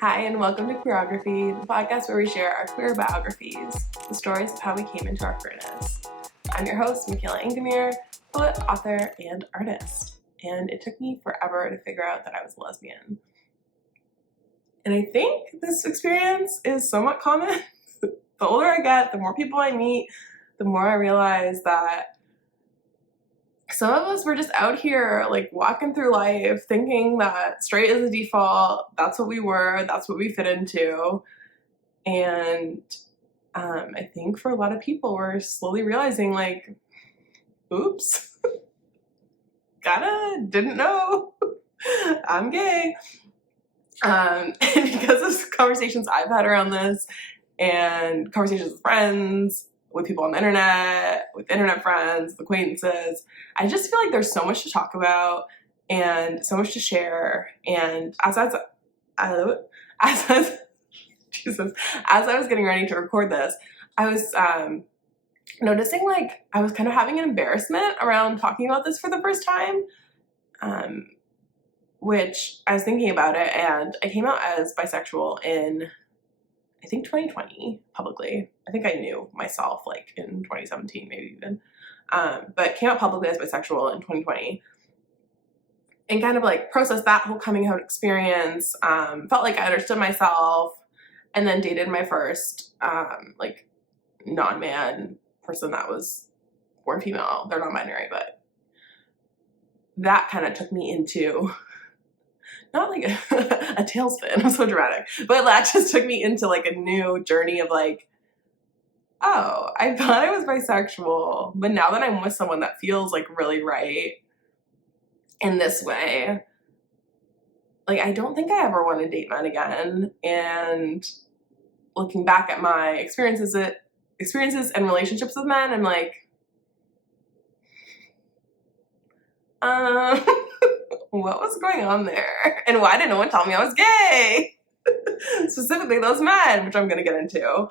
Hi, and welcome to Queerography, the podcast where we share our queer biographies, the stories of how we came into our queerness. I'm your host, Michaela Angemeer, poet, author, and artist. And it took me forever to figure out that I was a lesbian. And I think this experience is somewhat common. The older I get, the more people I meet, the more I realize that some of us were just out here like walking through life thinking that straight is the default, that's what we were, that's what we fit into. And I think for a lot of people, we're slowly realizing like, oops, didn't know, I'm gay. And because of conversations I've had around this and conversations with friends, with people on the internet, with internet friends, with acquaintances, I just feel like there's so much to talk about and so much to share. And as I was getting ready to record this, I was noticing like I was kind of having an embarrassment around talking about this for the first time, which I was thinking about it, and I came out as bisexual in, I think, 2020 publicly. I think I knew myself like in 2017 maybe even, but came out publicly as bisexual in 2020 and kind of like processed that whole coming out experience, felt like I understood myself, and then dated my first like non-man person that was born female. They're non-binary, but that kind of took me into not like a tailspin, I'm so dramatic, but that just took me into like a new journey of like, oh, I thought I was bisexual, but now that I'm with someone that feels like really right in this way, like I don't think I ever want to date men again. And looking back at my experiences and relationships with men, I'm like, what was going on there? And why did no one tell me I was gay? Specifically those men, which I'm going to get into.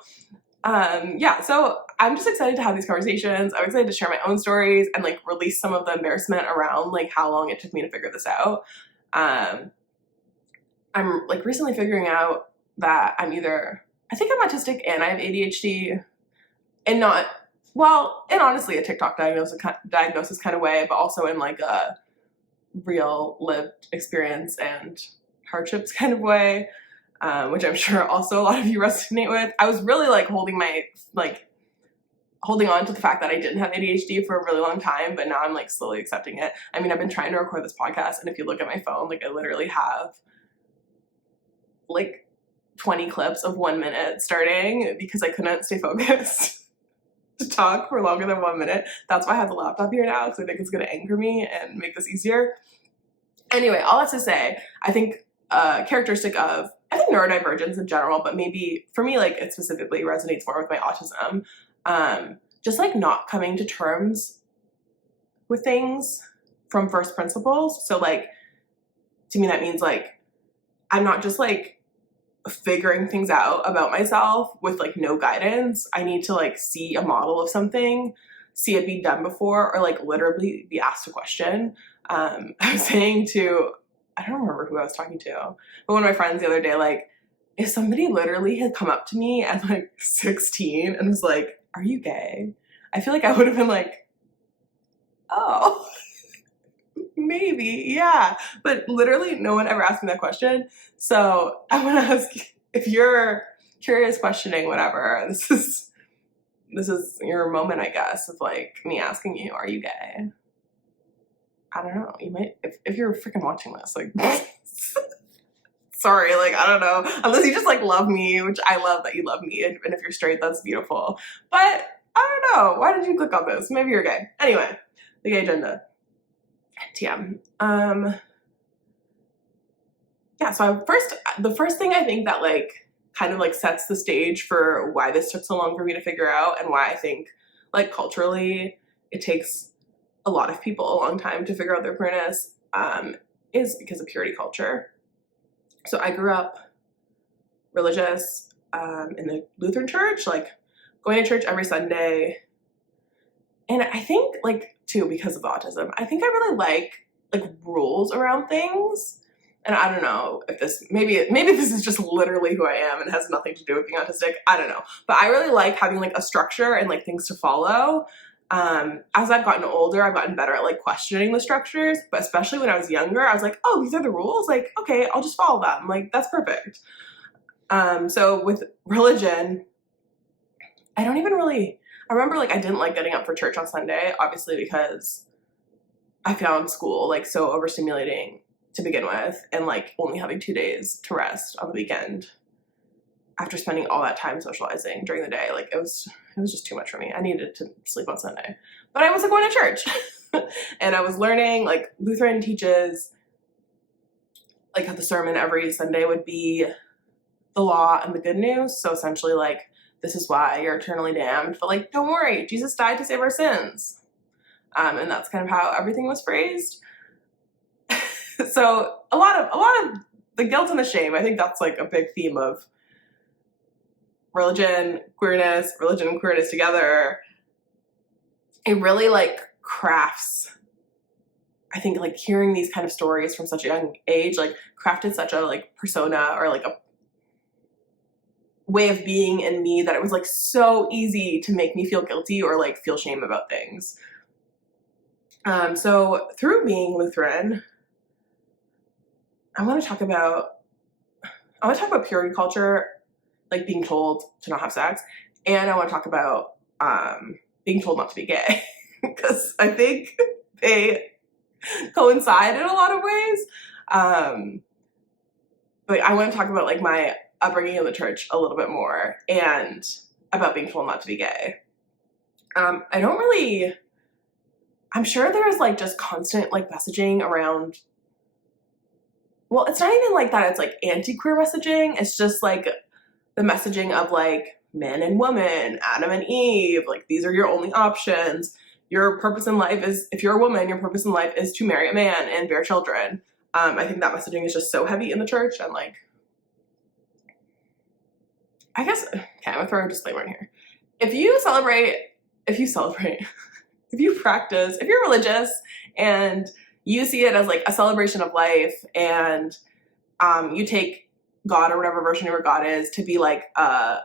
So I'm just excited to have these conversations. I'm excited to share my own stories and like release some of the embarrassment around like how long it took me to figure this out. I'm like recently figuring out that I think I'm autistic and I have ADHD, and not, well, in honestly a TikTok diagnosis kind of way, but also in like a real lived experience and hardships kind of way, which I'm sure also a lot of you resonate with. I was really like holding on to the fact that I didn't have ADHD for a really long time, but now I'm like slowly accepting it. I mean, I've been trying to record this podcast, and if you look at my phone, like I literally have like 20 clips of 1 minute starting because I couldn't stay focused to talk for longer than 1 minute. That's why I have the laptop here now, because I think it's going to anchor me and make this easier. Anyway, all that to say, I think characteristic of, I think, neurodivergence in general, but maybe for me, like it specifically resonates more with my autism, just like not coming to terms with things from first principles. So like, to me, that means like, I'm not just like figuring things out about myself with like no guidance. I need to like see a model of something, see it be done before, or like literally be asked a question. I was saying to, I don't remember who I was talking to, but one of my friends the other day, like, if somebody literally had come up to me at like 16 and was like, are you gay? I feel like I would have been like, oh, maybe, yeah. But literally no one ever asked me that question. So I want to ask, if you're curious, questioning, whatever, this is your moment, I guess, of like me asking you, are you gay? I don't know. You might, if you're freaking watching this, like, sorry, like, I don't know. Unless you just like love me, which I love that you love me. And if you're straight, that's beautiful. But I don't know. Why did you click on this? Maybe you're gay. Anyway, the gay agenda. TM. Yeah, so the first thing I think that like kind of like sets the stage for why this took so long for me to figure out, and why I think like culturally it takes a lot of people a long time to figure out their queerness, is because of purity culture. So I grew up religious, in the Lutheran church, like going to church every Sunday. And I think like too, because of autism, I think I really like rules around things. and I don't know if this, maybe this is just literally who I am and has nothing to do with being autistic. I don't know. But I really like having like a structure and like things to follow. As I've gotten older, I've gotten better at like questioning the structures, but especially when I was younger, I was like, oh, these are the rules. Like, okay, I'll just follow them. Like, that's perfect. So with religion, I remember like I didn't like getting up for church on Sunday, obviously because I found school like so overstimulating to begin with, and like only having 2 days to rest on the weekend after spending all that time socializing during the day. Like it was just too much for me. I needed to sleep on Sunday. But I wasn't going to church. And I was learning, like Lutheran teaches like how the sermon every Sunday would be the law and the good news. So essentially like, this is why you're eternally damned, but like, don't worry, Jesus died to save our sins. And that's kind of how everything was phrased. So a lot of the guilt and the shame, I think that's like a big theme of religion, queerness together. It really like crafts, I think like hearing these kind of stories from such a young age, like crafted such a like persona or like a way of being in me that it was like so easy to make me feel guilty or like feel shame about things. So through being Lutheran, I want to talk about purity culture, like being told to not have sex, and I want to talk about being told not to be gay, because I think they coincide in a lot of ways. But I want to talk about like my upbringing in the church a little bit more and about being told not to be gay. I'm sure there's like just constant like messaging around. Well, it's not even like that. It's like anti-queer messaging. It's just like the messaging of like man and woman, Adam and Eve, like these are your only options. Your purpose in life is, if you're a woman, your purpose in life is to marry a man and bear children. I think that messaging is just so heavy in the church, and like, I guess, okay, I'm gonna throw a disclaimer in here. If you practice, if you're religious and you see it as like a celebration of life, and you take God or whatever version of your God is to be like a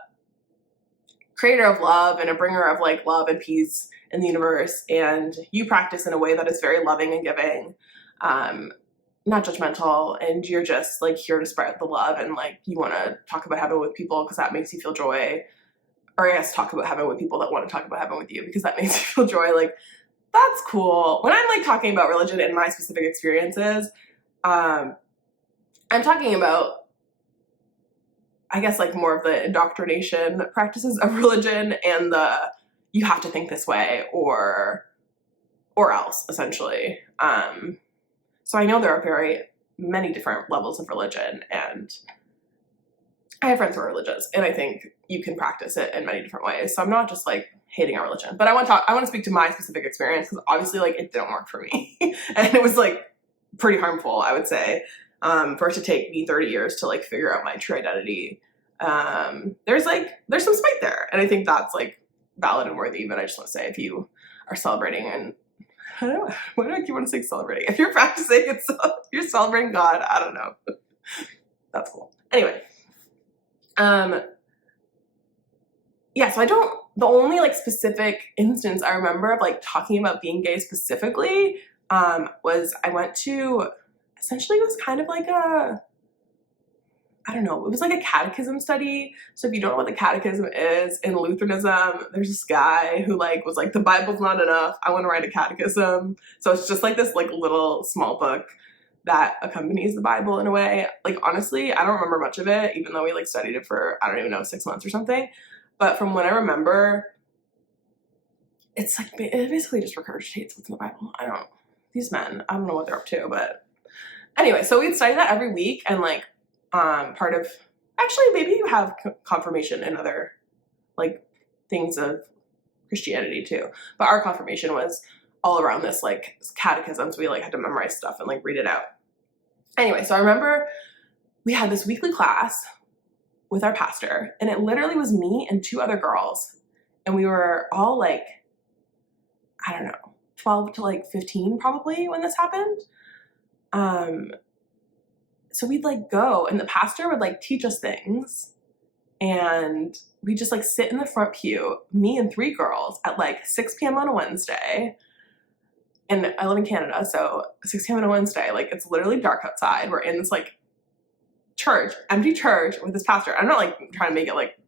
creator of love and a bringer of like love and peace in the universe, and you practice in a way that is very loving and giving, not judgmental, and you're just like here to spread the love, and like you want to talk about heaven with people because that makes you feel joy, or I guess talk about heaven with people that want to talk about heaven with you because that makes you feel joy, like that's cool. When I'm like talking about religion and my specific experiences, I'm talking about, I guess, like more of the indoctrination practices of religion and the you have to think this way or else, essentially. So I know there are very many different levels of religion, and I have friends who are religious, and I think you can practice it in many different ways. So I'm not just like hating our religion, but I want to speak to my specific experience, because obviously like it didn't work for me. And it was like pretty harmful, I would say, for it to take me 30 years to like figure out my true identity. There's some spite there, and I think that's like valid and worthy. But I just want to say, if you are celebrating, and I don't know, why do I keep wanting to say celebrating? If you're practicing it, you're celebrating God, I don't know. That's cool. Anyway, yeah, so the only like specific instance I remember of like talking about being gay specifically, was I went to, essentially it was kind of like it was like a catechism study. So if you don't know what the catechism is, in Lutheranism, there's this guy who like was like, the Bible's not enough, I want to write a catechism. So it's just like this like little small book that accompanies the Bible in a way. Like honestly, I don't remember much of it, even though we like studied it for, I don't even know, 6 months or something. But from what I remember, it's like, it basically just regurgitates what's in the Bible. These men, I don't know what they're up to, but anyway, so we'd study that every week, and like, part of, actually maybe you have confirmation in other like things of Christianity too, but our confirmation was all around this like catechism, so we like had to memorize stuff and like read it out. Anyway, so I remember we had this weekly class with our pastor, and it literally was me and 2 other girls, and we were all like, I don't know, 12 to like 15 probably when this happened. so we'd like go, and the pastor would like teach us things, and we just like sit in the front pew, me and 3 girls, at like 6 p.m. on a Wednesday. And I live in Canada, so 6 p.m. on a Wednesday, like it's literally dark outside. We're in this like church, empty church with this pastor. I'm not like trying to make it like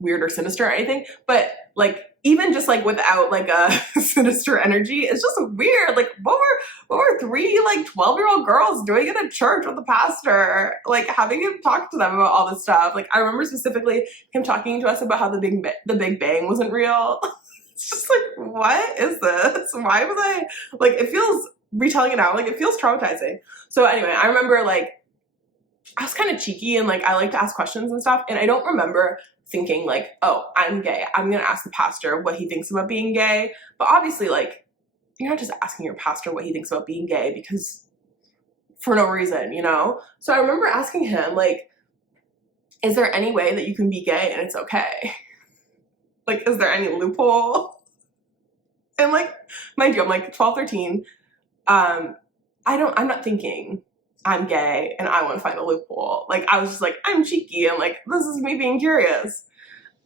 weird or sinister or anything, but like even just like without like a sinister energy, it's just weird. Like what were 3 like 12-year-old girls doing in a church with the pastor, like having him talk to them about all this stuff? Like I remember specifically him talking to us about how the Big Bang wasn't real. It's just like, what is this? Why was I like, it feels, retelling it out, like it feels traumatizing. So anyway, I remember like I was kind of cheeky and like I like to ask questions and stuff, and I don't remember thinking like, oh, I'm gay, I'm gonna ask the pastor what he thinks about being gay. But obviously like you're not just asking your pastor what he thinks about being gay because for no reason, you know? So I remember asking him like, is there any way that you can be gay and it's okay? Like, is there any loophole? And like, mind you, I'm like 12, 13. I'm not thinking I'm gay and I want to find a loophole. Like, I was just like, I'm cheeky and like, this is me being curious.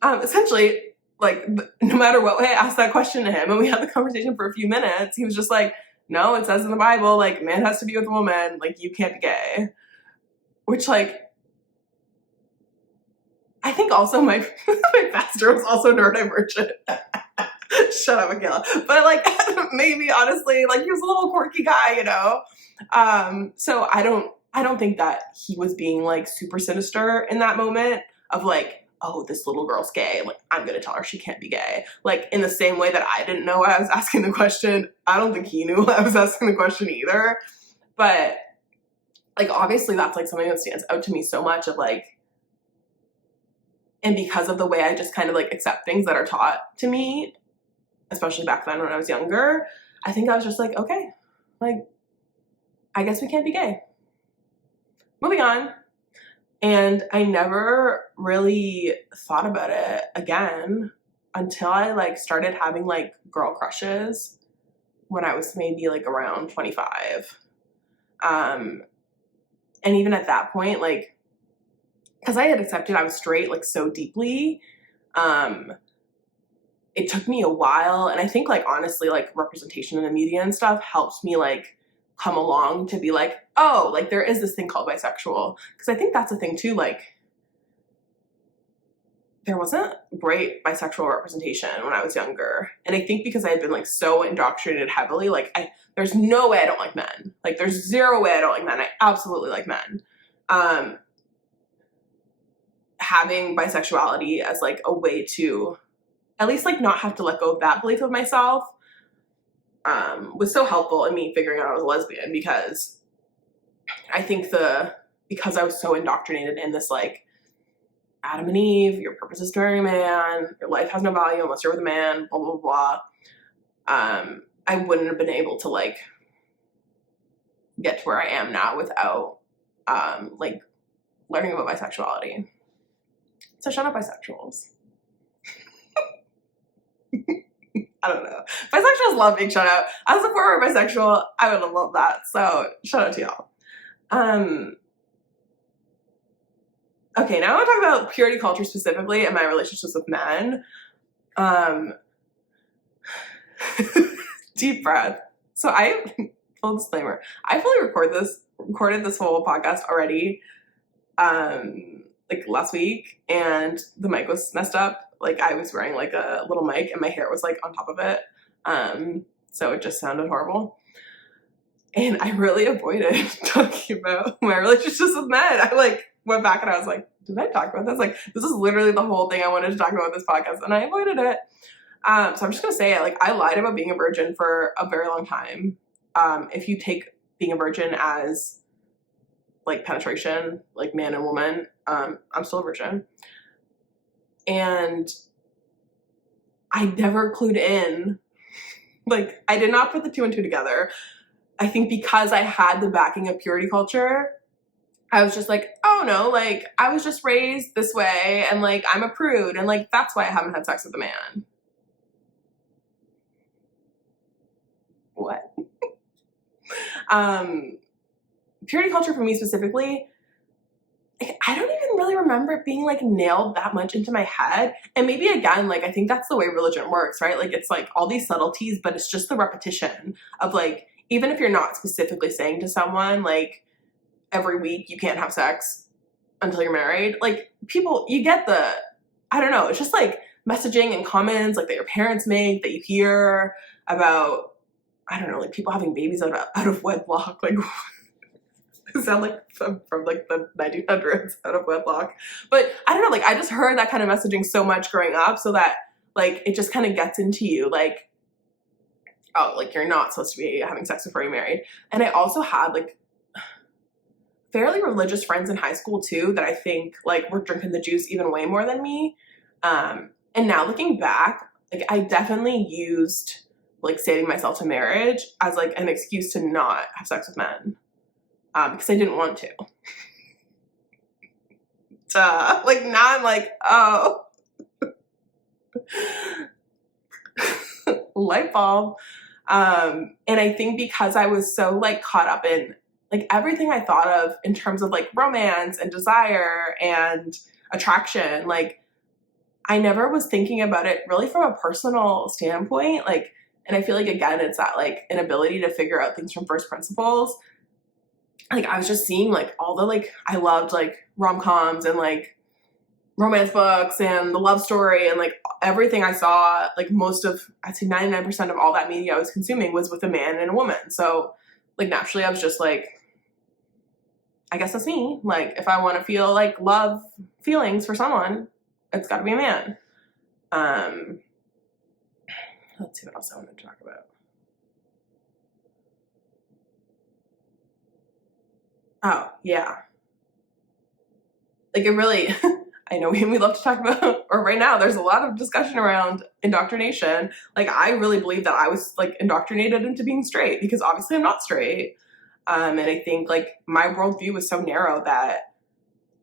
Essentially, like, no matter what way I asked that question to him and we had the conversation for a few minutes, he was just like, no, it says in the Bible, like, man has to be with a woman, like, you can't be gay. Which, like, I think also my pastor was also neurodivergent. Shut up, Michaela. But like, maybe honestly, like he was a little quirky guy, you know? So I don't think that he was being like super sinister in that moment of like, oh, this little girl's gay, like I'm gonna tell her she can't be gay. Like in the same way that I didn't know why I was asking the question, I don't think he knew why I was asking the question either. But like obviously that's like something that stands out to me so much of like, and because of the way I just kind of like accept things that are taught to me, especially back then when I was younger, I think I was just like, okay, like, I guess we can't be gay. Moving on. And I never really thought about it again until I like started having like girl crushes when I was maybe like around 25. And even at that point, like, because I had accepted I was straight like so deeply, it took me a while. And I think like honestly, like representation in the media and stuff helps me like come along to be like, oh, like there is this thing called bisexual. Because I think that's a thing too, like there wasn't great bisexual representation when I was younger. And I think because I had been like so indoctrinated heavily, like there's no way I don't like men. Like there's zero way I don't like men. I absolutely like men. Having bisexuality as like a way to at least like not have to let go of that belief of myself was so helpful in me figuring out I was a lesbian, because I think because I was so indoctrinated in this like Adam and Eve, your purpose is to marry a man, your life has no value unless you're with a man, blah, blah, blah. I wouldn't have been able to like get to where I am now without like learning about bisexuality. So shut up, bisexuals. I don't know. Bisexuals love being shut out. As a former bisexual, I would have loved that. So shout out to y'all. Okay, now I want to talk about purity culture specifically and my relationships with men. Deep breath. So full disclaimer, I fully recorded this whole podcast already, like last week, and the mic was messed up. Like I was wearing like a little mic and my hair was like on top of it. So it just sounded horrible. And I really avoided talking about my relationships with men. I like went back and I was like, did I talk about this? Like, this is literally the whole thing I wanted to talk about in this podcast, and I avoided it. So I'm just gonna say it. Like, I lied about being a virgin for a very long time. If you take being a virgin as like penetration, like man and woman, I'm still a virgin. And I never clued in. Like, I did not put the 2 and 2 together. I think because I had the backing of purity culture, I was just like, oh no, like, I was just raised this way, and like, I'm a prude, and like, that's why I haven't had sex with a man. What? Purity culture for me specifically I don't even really remember it being like nailed that much into my head. And maybe again, like I think that's the way religion works, right? Like it's like all these subtleties, but it's just the repetition of like, even if you're not specifically saying to someone like every week you can't have sex until you're married, like people, you get the, I don't know, it's just like messaging and comments like that your parents make, that you hear about, I don't know, like people having babies out of wedlock, like sound like from like the 1900s, out of wedlock. But I don't know, like I just heard that kind of messaging so much growing up, so that like it just kind of gets into you, like, oh, like you're not supposed to be having sex before you're married. And I also had like fairly religious friends in high school too, that I think like were drinking the juice even way more than me. And now looking back, like I definitely used like saving myself to marriage as like an excuse to not have sex with men. Because I didn't want to. Duh. Like now I'm like, oh. Light bulb. And I think because I was so like caught up in like everything I thought of in terms of like romance and desire and attraction, like I never was thinking about it really from a personal standpoint. Like, and I feel like again, it's that like inability to figure out things from first principles. Like I was just seeing like all the like, I loved like rom-coms and like romance books and the love story, and like everything I saw, like most of, I'd say 99% of all that media I was consuming was with a man and a woman. So like naturally I was just like, I guess that's me. Like if I want to feel like love feelings for someone, it's got to be a man. Let's see what else I wanted to talk about. Oh, yeah. Like it really, I know we love to talk about, or right now there's a lot of discussion around indoctrination. Like I really believe that I was like indoctrinated into being straight, because obviously I'm not straight. And I think like my worldview was so narrow that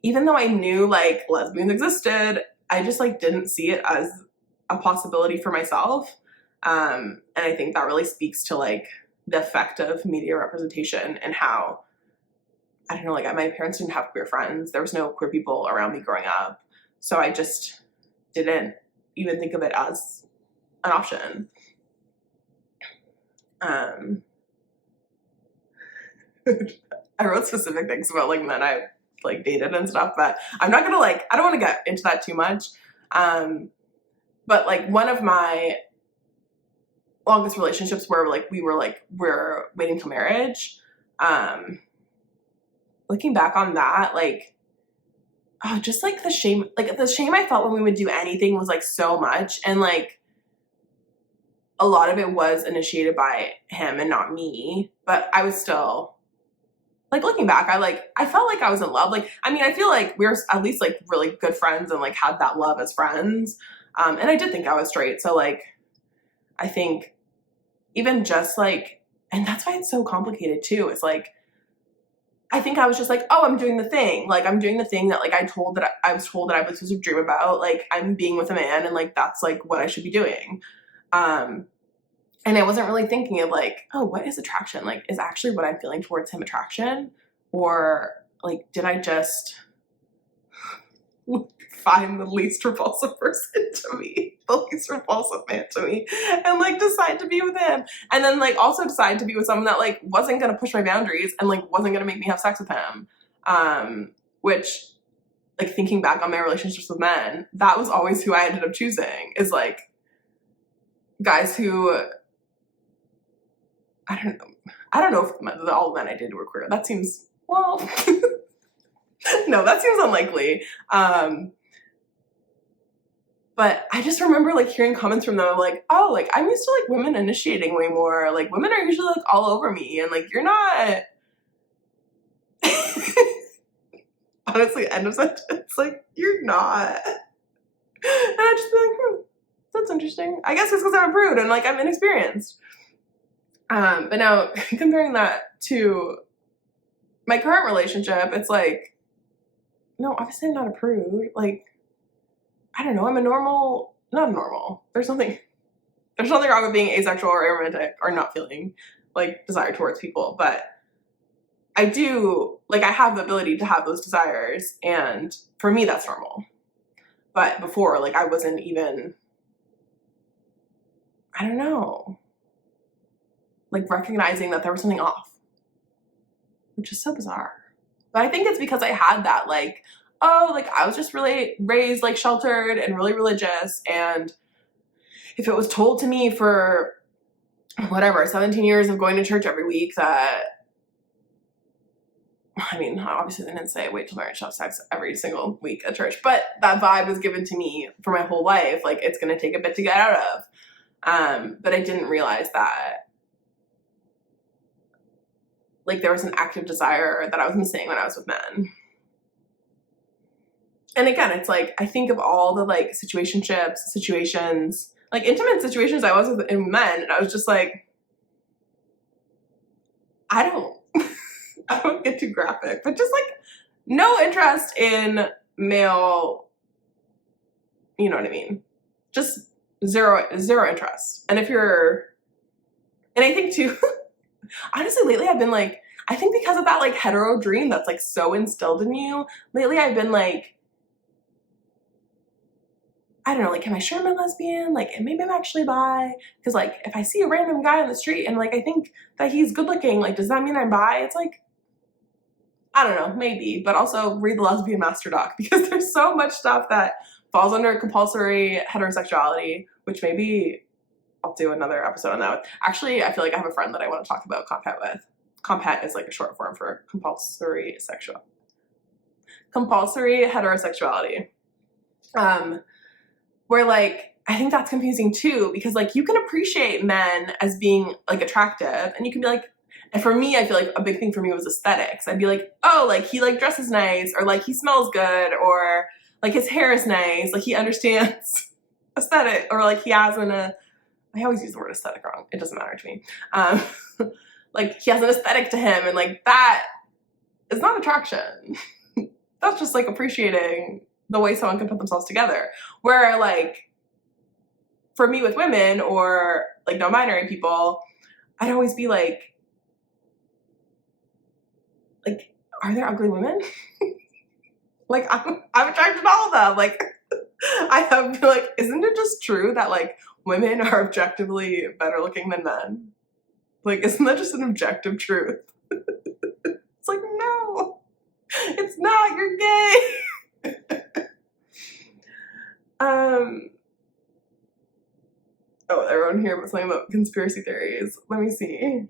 even though I knew like lesbians existed, I just like didn't see it as a possibility for myself. And I think that really speaks to like the effect of media representation and how, I don't know, like my parents didn't have queer friends. There was no queer people around me growing up. So I just didn't even think of it as an option. I wrote specific things about like men I like dated and stuff, but I'm not gonna like, I don't want to get into that too much. But like one of my longest relationships where like we're waiting till marriage. Looking back on that, like, oh, just like the shame I felt when we would do anything was like so much, and like a lot of it was initiated by him and not me, but I was still like, looking back, I felt like I was in love. Like, I mean, I feel like we were at least like really good friends and like had that love as friends. And I did think I was straight. So like, I think even just like, and that's why it's so complicated too. It's like, I think I was just like, oh, I'm doing the thing. Like, I'm doing the thing that like I was told that I was supposed to dream about. Like, I'm being with a man, and like that's like what I should be doing. And I wasn't really thinking of like, oh, what is attraction? Like, is actually what I'm feeling towards him attraction? Or like, did I just find the least repulsive person to me, the least repulsive man to me, and like decide to be with him? And then like also decide to be with someone that like wasn't going to push my boundaries and like wasn't going to make me have sex with him. Which, like, thinking back on my relationships with men, that was always who I ended up choosing, is like guys who, I don't know if all the men I dated were queer. That seems, well, no, that seems unlikely. But I just remember like hearing comments from them like, oh, like I'm used to like women initiating way more. Like women are usually like all over me, and like you're not. Honestly, end of sentence. Like, you're not. And I'd just be like, that's interesting. I guess it's because I'm a prude and like I'm inexperienced. But now comparing that to my current relationship, it's like, no, obviously I'm not a prude. Like, I don't know, I'm not a normal. There's nothing wrong with being asexual or aromantic or not feeling like desire towards people, but I do, like, I have the ability to have those desires, and for me, that's normal. But before, like, I wasn't even, I don't know, like, recognizing that there was something off, which is so bizarre. But I think it's because I had that, like, oh, like, I was just really raised, like, sheltered and really religious, and if it was told to me for, whatever, 17 years of going to church every week that, I mean, obviously they didn't say wait till marriage to have sex every single week at church, but that vibe was given to me for my whole life. Like, it's going to take a bit to get out of. But I didn't realize that, like, there was an active desire that I was missing when I was with men. And again, it's like, I think of all the, like, situations, like, intimate situations I was with in men, and I was just like, I don't get too graphic, but just, like, no interest in male, you know what I mean? Just zero interest. And I think too, honestly, lately I've been like, I think because of that, like, hetero dream that's, like, so instilled in you, lately I've been like, I don't know, like, am I sure I'm a lesbian? Like, and maybe I'm actually bi. Because, like, if I see a random guy on the street and, like, I think that he's good looking, like, does that mean I'm bi? It's like, I don't know, maybe. But also read the Lesbian Master Doc, because there's so much stuff that falls under compulsory heterosexuality, which maybe I'll do another episode on that. Actually, I feel like I have a friend that I want to talk about compet with. Compet is, like, a short form for compulsory heterosexuality. Where, like, I think that's confusing too, because, like, you can appreciate men as being, like, attractive, and you can be like, and for me, I feel like a big thing for me was aesthetics. I'd be like, oh, like, he, like, dresses nice, or, like, he smells good, or, like, his hair is nice, like, he understands aesthetic, or, like, he has I always use the word aesthetic wrong, it doesn't matter to me, like, he has an aesthetic to him, and, like, that is not attraction. That's just, like, appreciating the way someone can put themselves together. Where, like, for me with women, or, like, non-binary people, I'd always be like, are there ugly women? Like, I'm attracted to all of them. Like, I have, like, isn't it just true that, like, women are objectively better looking than men? Like, isn't that just an objective truth? It's like, no, it's not, you're gay. Oh, everyone here was something about conspiracy theories. Let me see.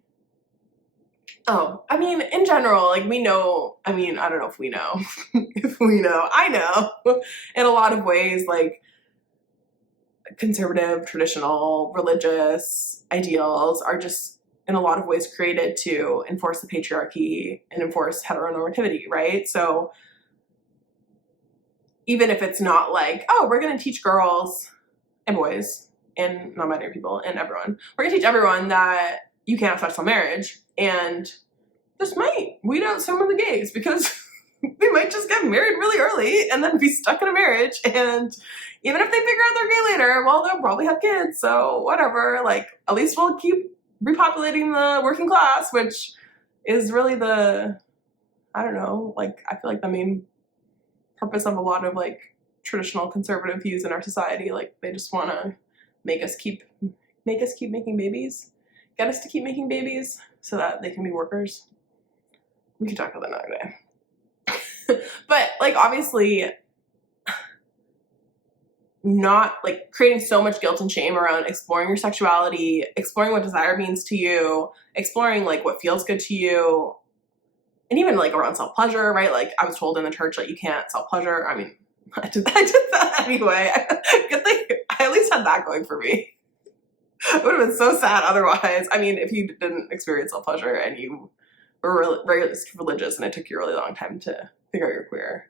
Oh, I mean, in general, like, we know, I mean, I don't know if we know. If we know, I know. In a lot of ways, like, conservative, traditional, religious ideals are just, in a lot of ways, created to enforce the patriarchy and enforce heteronormativity, right? So even if it's not like, oh, we're going to teach girls and boys and non-binary people and everyone, we're going to teach everyone that you can't have sex till marriage, and this might weed out some of the gays, because we might just get married really early and then be stuck in a marriage, and even if they figure out they're gay later, well, they'll probably have kids, so whatever, like, at least we'll keep repopulating the working class, which is really the, I don't know, like, I feel like the main purpose of a lot of, like, traditional conservative views in our society. Like, they just want to make us keep making babies, get us to keep making babies so that they can be workers. We can talk about that another day. But, like, obviously not, like, creating so much guilt and shame around exploring your sexuality, exploring what desire means to you, exploring, like, what feels good to you, and even, like, around self-pleasure, right? Like, I was told in the church, like, you can't self-pleasure. I mean, I did that anyway. Good thing I at least had that going for me. It would have been so sad otherwise. I mean, if you didn't experience self-pleasure and you were religious and it took you a really long time to figure out you're queer.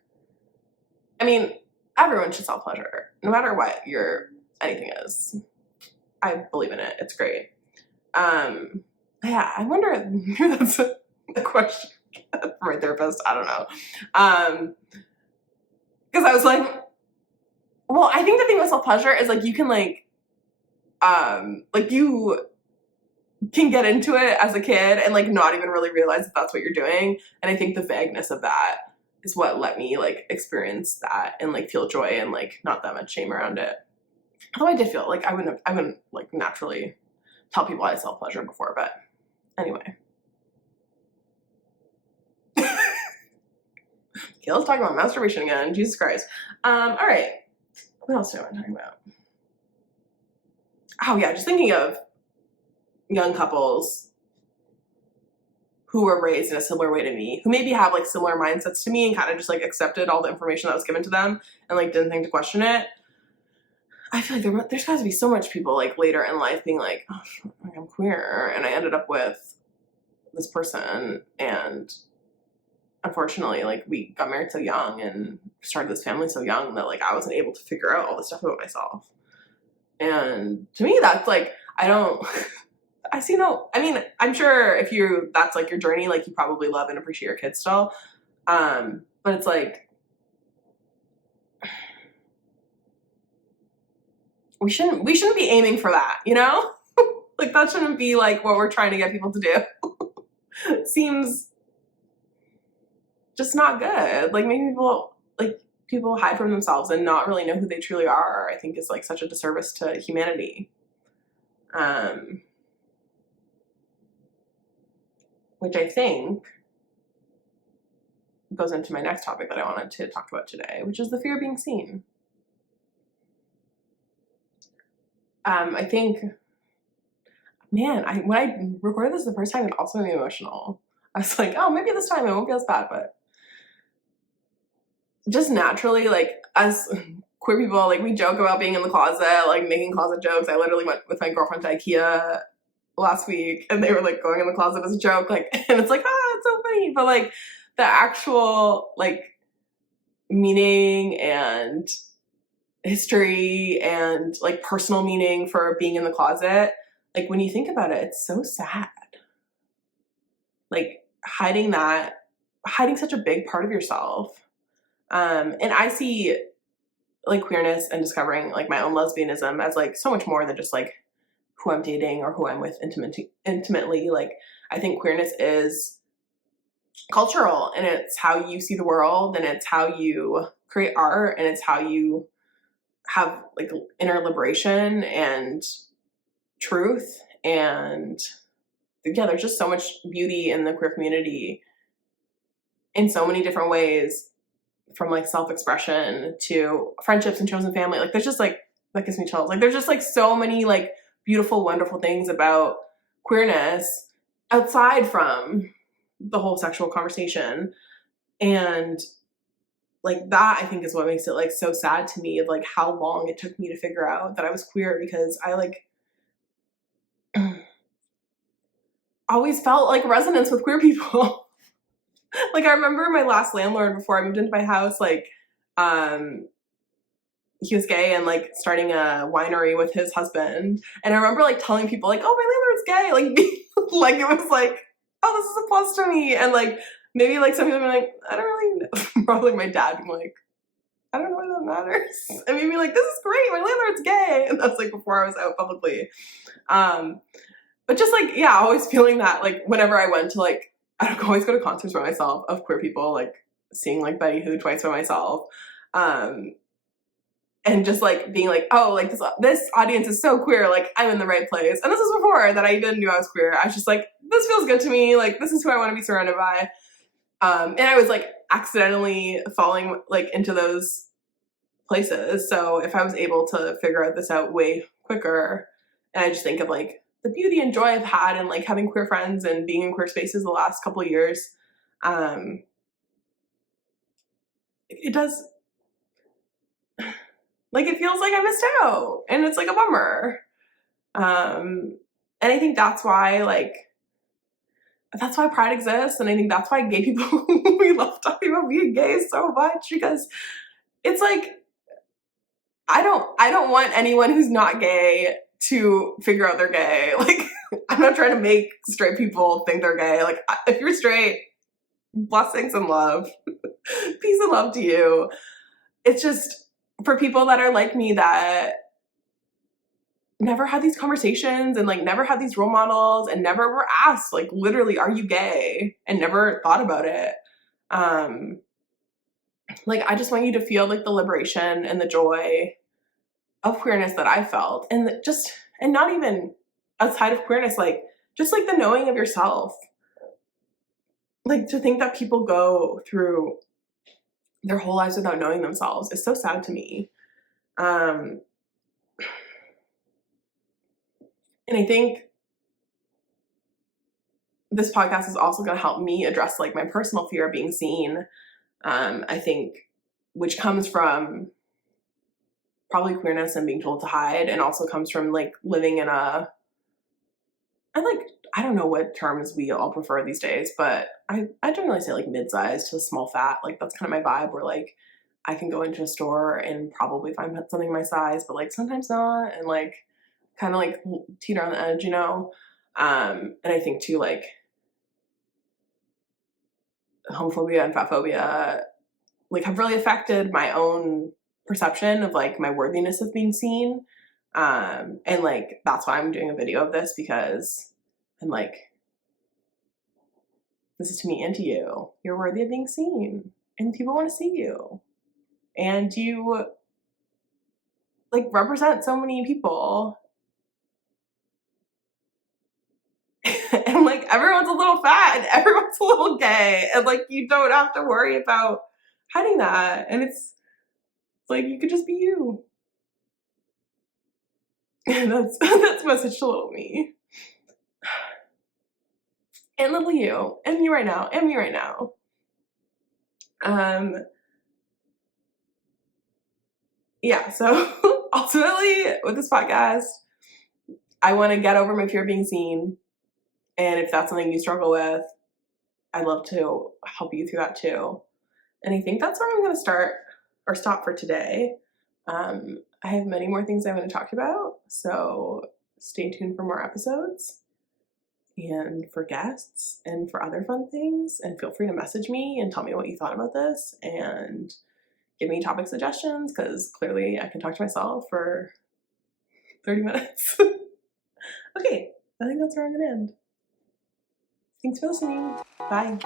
I mean, everyone should self-pleasure, no matter what your anything is. I believe in it. It's great. Yeah, I wonder, maybe that's a question for my therapist. I don't know. Because I was like, well, I think the thing with self-pleasure is, like, you can, like you can get into it as a kid and like not even really realize that that's what you're doing. And I think the vagueness of that is what let me like experience that and like feel joy and like not that much shame around it. Although I did feel like I wouldn't like naturally tell people I had self-pleasure before, but anyway. Okay, let's talk about masturbation again. Jesus Christ. All right. What else do I want to talk about? Oh yeah, just thinking of young couples who were raised in a similar way to me, who maybe have like similar mindsets to me and kind of just like accepted all the information that was given to them and like didn't think to question it. I feel like there's got to be so much people like later in life being like, oh, I'm queer, and I ended up with this person, and unfortunately, like we got married so young and started this family so young that like I wasn't able to figure out all this stuff about myself. And to me, that's like I see no. I mean, I'm sure if that's like your journey, like you probably love and appreciate your kids still, but it's like. We shouldn't be aiming for that, you know? Like that shouldn't be like what we're trying to get people to do. It seems just not good. Like maybe people hide from themselves and not really know who they truly are, I think is like such a disservice to humanity. Which I think goes into my next topic that I wanted to talk about today, which is the fear of being seen. I think, man, when I recorded this the first time, it also made me emotional. I was like, oh, maybe this time it won't be as bad, but just naturally, like, as queer people, like, we joke about being in the closet, like, making closet jokes. I literally went with my girlfriend to IKEA last week, and they were, like, going in the closet as a joke, like, and it's like, it's so funny, but, like, the actual, like, meaning and history and like personal meaning for being in the closet, like when you think about it, it's so sad. Like hiding such a big part of yourself. And I see like queerness and discovering like my own lesbianism as like so much more than just like who I'm dating or who I'm with intimately. Like I think queerness is cultural, and it's how you see the world, and it's how you create art, and it's how you have like inner liberation and truth. And yeah, there's just so much beauty in the queer community in so many different ways, from like self-expression to friendships and chosen family. Like there's just like, that gives me chills. Like there's just like so many like beautiful, wonderful things about queerness outside from the whole sexual conversation. And like that, I think, is what makes it like so sad to me, of like how long it took me to figure out that I was queer, because I like always felt like resonance with queer people. Like I remember my last landlord, before I moved into my house, like he was gay and like starting a winery with his husband, and I remember like telling people like, oh, my landlord's gay, like like it was like, oh, this is a plus to me. And like maybe like some people were like, I don't really know. Probably my dad being like, I don't know why that matters. And maybe like, this is great, my landlord's gay. And that's like before I was out publicly. But just like, yeah, always feeling that like whenever I went to like, I don't always go to concerts by myself of queer people, like seeing like Betty Who twice by myself. And just like being like, oh, like this audience is so queer, like I'm in the right place. And this was before that I even knew I was queer. I was just like, this feels good to me, like this is who I want to be surrounded by. And I was like accidentally falling like into those places. So if I was able to figure this out way quicker, and I just think of like the beauty and joy I've had in like having queer friends and being in queer spaces the last couple of years, it does, like it feels like I missed out, and it's like a bummer. And I think that's why Pride exists, and I think that's why gay people we love talking about being gay so much, because it's like I don't want anyone who's not gay to figure out they're gay. Like I'm not trying to make straight people think they're gay. Like if you're straight, blessings and love. Peace and love to you. It's just for people that are like me, that never had these conversations and like never had these role models and never were asked like literally, are you gay? And never thought about it. Like I just want you to feel like the liberation and the joy of queerness that I felt, and and not even outside of queerness, like just like the knowing of yourself. Like to think that people go through their whole lives without knowing themselves is so sad to me. And I think this podcast is also going to help me address like my personal fear of being seen. I think, which comes from probably queerness and being told to hide, and also comes from like living in I don't know what terms we all prefer these days, but I generally say like mid-size to small fat. Like that's kind of my vibe, where like I can go into a store and probably find something my size, but like sometimes not, and like kind of like teeter on the edge, you know? And I think too, like homophobia and fatphobia like have really affected my own perception of like my worthiness of being seen. And like that's why I'm doing a video of this, because I'm like, this is to me and to you. You're worthy of being seen, and people want to see you, and you like represent so many people. And like everyone's a little fat and everyone's a little gay, and like you don't have to worry about hiding that, and it's like you could just be you. And that's a message to little me. And little you. And me right now. And me right now. Yeah, so ultimately with this podcast, I want to get over my fear of being seen. And if that's something you struggle with, I'd love to help you through that too. And I think that's where I'm going to start or stop for today. I have many more things I want to talk about, so stay tuned for more episodes and for guests and for other fun things. And feel free to message me and tell me what you thought about this and give me topic suggestions, because clearly I can talk to myself for 30 minutes. Okay, I think that's where I'm going to end. Thanks for listening. Bye.